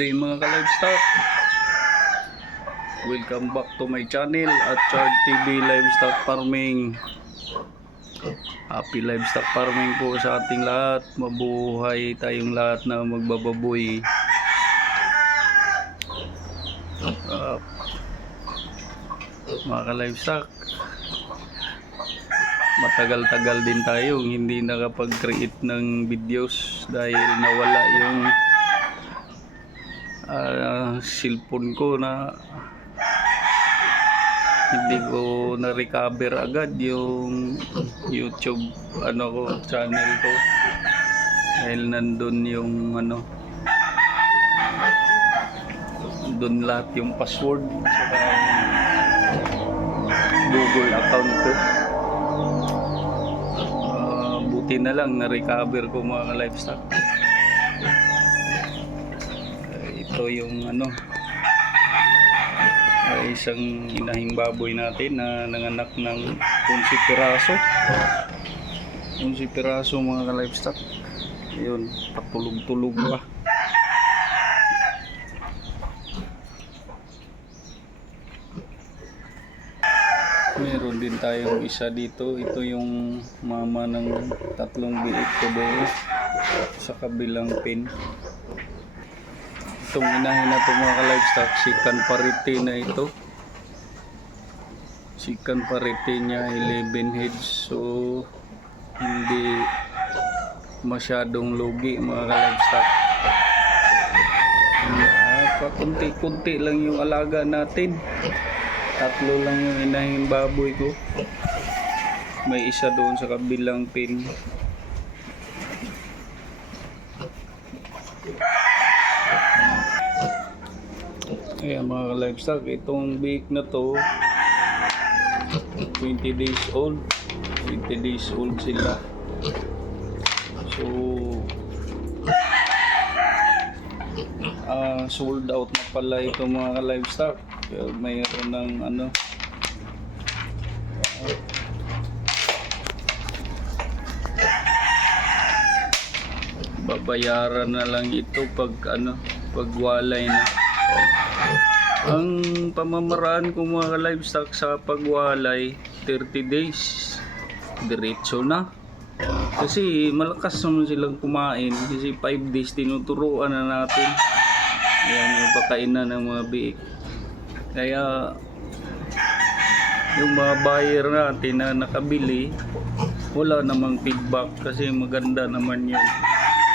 day mga ka-livestock Welcome back to my channel at Chard TV Livestock Farming. Happy Livestock Farming po sa ating lahat. Mabuhay tayong lahat na magbababoy. Uh, Mga ka-livestock Matagal-tagal din tayong hindi nakapag-create ng videos dahil nawala yung ah, cellphone ko na hindi ko na-recover agad yung YouTube ano ko channel ko. Dahil nandun yung ano doon lahat yung password yung Google account ko. Ah, buti na lang na-recover ko mga livestock ito yung ano ay isang inahing baboy natin na nanganak ng 11 piraso. 11 piraso mga ka-livestock. Yun patulog-tulog pa. Meron din tayong isa dito. Ito yung mama ng tatlong biik ko doon sa kabilang pin itong inahin na ito mga ka-livestock si Canparite na ito. Si Canparite niya 11 heads. So hindi masyadong lugi mga ka-livestock. Pakunti-kunti lang yung alaga natin. Tatlo lang yung inahing baboy ko. May isa doon sa kabilang pin Ayan mga livestock, itong bake na to 20 days old. 20 days old sila. So ah sold out na pala ito mga livestock Kaya mayroon ng ano. Babayaran na lang ito pag ano pagwalay na ang pamamaraan ko mga livestock sa pagwalay 30 days. Diretso na. Kasi malakas naman silang kumain kasi 5 days tinuturuan na natin. Yan yung pakainan ng mga biik. Kaya yung mga buyer natin na nakabili wala namang feedback kasi maganda naman yung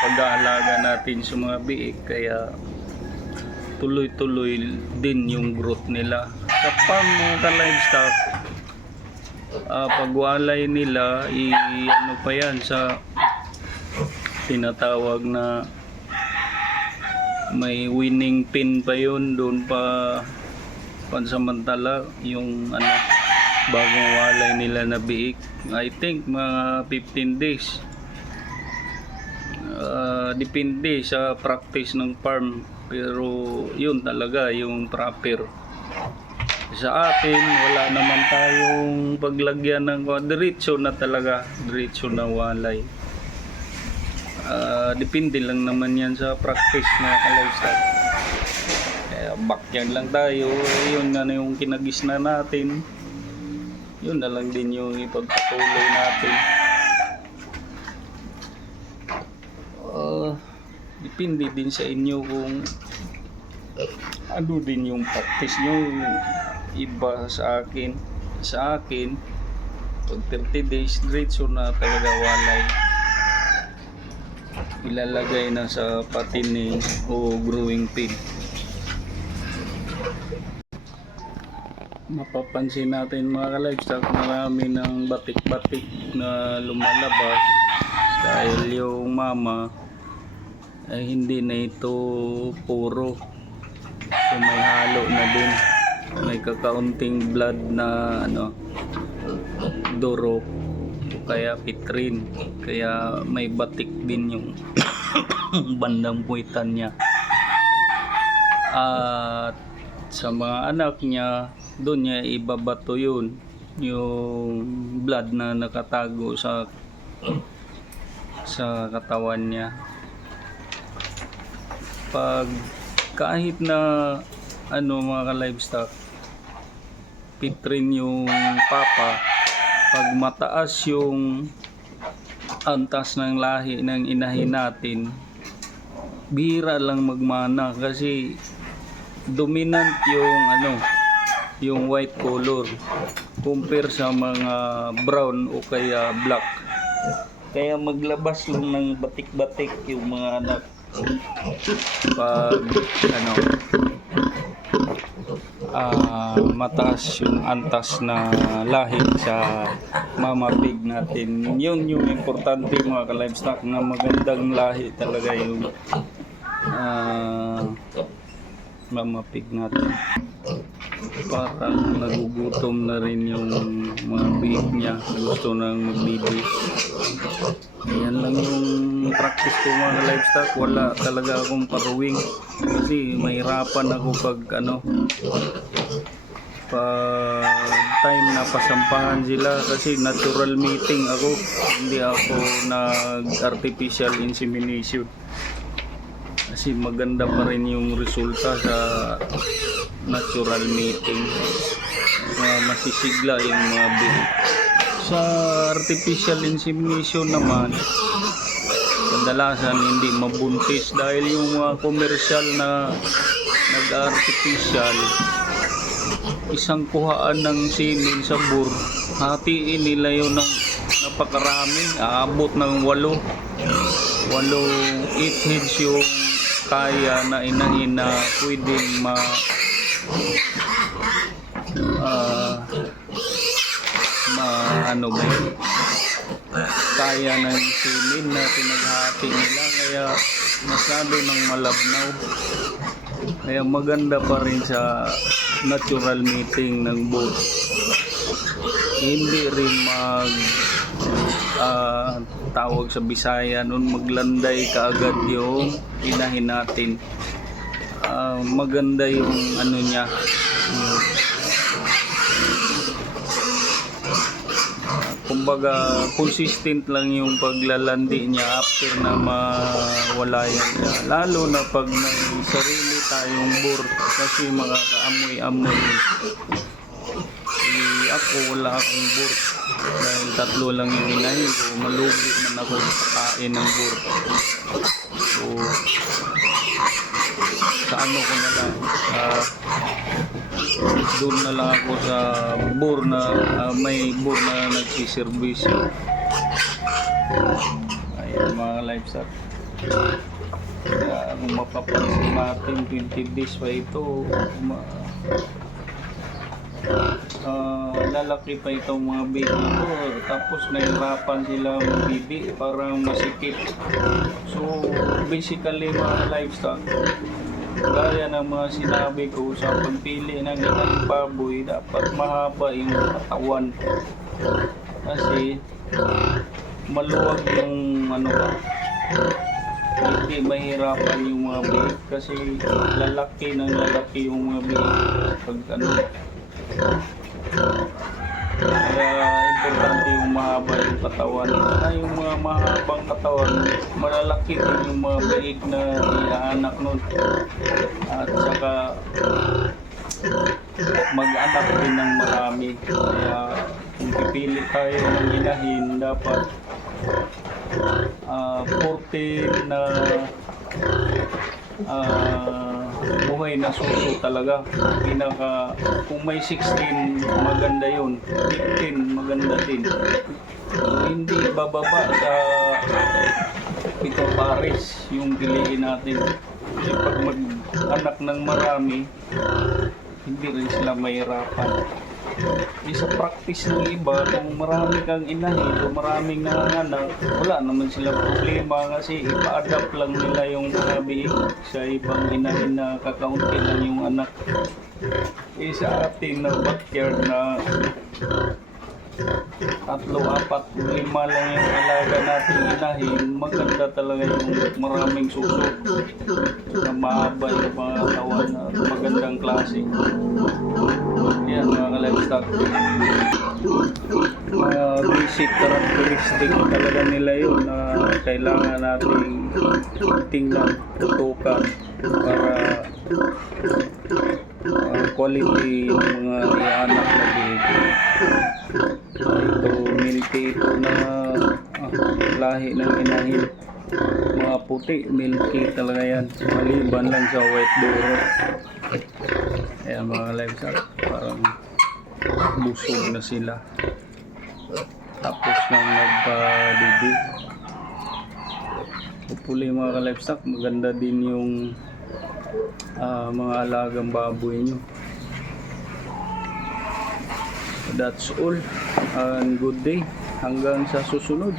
pag-aalaga natin sa mga biik. Kaya tuloy-tuloy din yung growth nila. Sa pang mga livestock ah, pagwalay nila i ano pa yan sa tinatawag na may winning pin pa yun doon pa pansamantala yung ano bagong walay nila na biik. I think mga 15 days. Ah, depende sa practice ng farm pero yun talaga yung proper. Sa atin wala naman tayong paglagyan ng diretso na talaga diretso na walay. Ah, depende lang naman yan sa practice na lifestyle. Kaya backyard lang tayo yun na yung kinagis na natin. Yun na lang din yung ipagpatuloy natin Ah, depende din sa inyo kung ano din yung practice nyo. Iba sa akin sa akin pag 30 days diretso na talaga walay ilalagay na sa patining o growing pin mapapansin natin mga ka-livestock marami ng batik-batik na lumalabas dahil yung mama ay hindi na ito puro. So may halo na din. May kakaunting blood na ano duro kaya pitrin kaya may batik din yung bandang puwitan niya. At sa mga anak niya doon niya ibabato yun. Yung blood na nakatago sa sa katawan niya pag kahit na ano mga ka-livestock, fit rin yung papa, pag mataas yung antas ng lahi ng inahin natin, bihira lang magmana kasi dominant yung ano, yung white color compare sa mga brown o kaya black. Kaya maglabas lang ng batik-batik yung mga anak pag ano ah mataas yung antas na lahi sa mama pig natin. Yun yung importante mga ka-livestock na magandang lahi talaga yung ah mama pig natin. Parang nagugutom na rin yung mga biik niya. Gusto nang magbibi. Yan lang yung practice ko mga livestock. Wala talaga akong paruwing. Kasi mahirapan ako pag ano pag time na pasampahan sila kasi natural meeting ako hindi ako nag artificial insemination kasi maganda pa rin yung resulta sa natural mating mga masisigla yung mga big sa artificial insemination naman kadalasan hindi mabuntis dahil yung mga commercial na nag-artificial isang kuhaan ng semen sa bur hatiin nila yun ng napakarami aabot ng walo. Walo 8 heads yung kaya na inahin na pwedeng ma ah ma ano ba yun? kaya ng semen na pinaghati nila kaya masyado ng malabnaw. Kaya maganda pa rin sa natural meeting ng boat hindi rin mag ah, tawag sa Bisaya noon maglanday kaagad yung inahin natin maganda yung ano niya. Kumbaga consistent lang yung paglalandi niya after na mawala yan niya. lalo na pag may sarili tayong bur kasi makakaamoy-amoy eh, ako wala akong bur dahil tatlo lang yung inahin ko malugi man ako sa kain ng bur so sa ano ko na lang ah, doon na lang ako sa bur na ah, may bur na nagsiservisyo. Ayan mga livestock kaya kung mapapansin natin 20 days pa ito ma ah, lalaki pa itong mga baby ko tapos nahirapan sila magbibi parang masikip. So basically mga livestock gaya ng mga sinabi ko sa pagpili ng inang baboy dapat mahaba yung katawan. Kasi maluwag yung ano ba hindi mahirapan yung mga biik kasi lalaki ng lalaki yung mga biik pag ano kaya importante yung mahaba yung katawan na yung mga mahabang katawan malalaki din yung mga biik na iaanak nun. At saka mag-anak din ng marami. Kaya kung pipili tayo ng inahin. Dapat ah 14 na ah, buhay na suso talaga. Pinaka kung may 16 maganda yun. 15 maganda din. Hindi bababa sa pitong pares yung piliin natin. Kasi pag mag-anak ng marami hindi rin sila mahirapan eh, sa practice ng iba, kung marami kang inahin o maraming nanganganak, wala naman sila problema kasi ipa-adapt lang nila yung mga sa ibang inahin na kakaunti lang yung anak. Eh sa atin na backyard na tatlo, apat, lima lang yung alaga natin inahin, maganda talaga yung maraming suso na mahaba yung mga katawan at magandang klase. Yan mga ka-livestock. mga basic characteristic talaga nila yun na kailangan nating tingnan, tutukan para uh, quality ng mga ianak na dito. Ito, milky ito na ah, lahi ng inahin. Mga puti, milky talaga yan. Maliban lang sa white duro. Ayan mga livestock, parang busog na sila. Tapos nang nagpa-baby. Hopefully mga ka-livestock, maganda din yung ah, mga alagang baboy nyo. That's all. And good day. Hanggang sa susunod.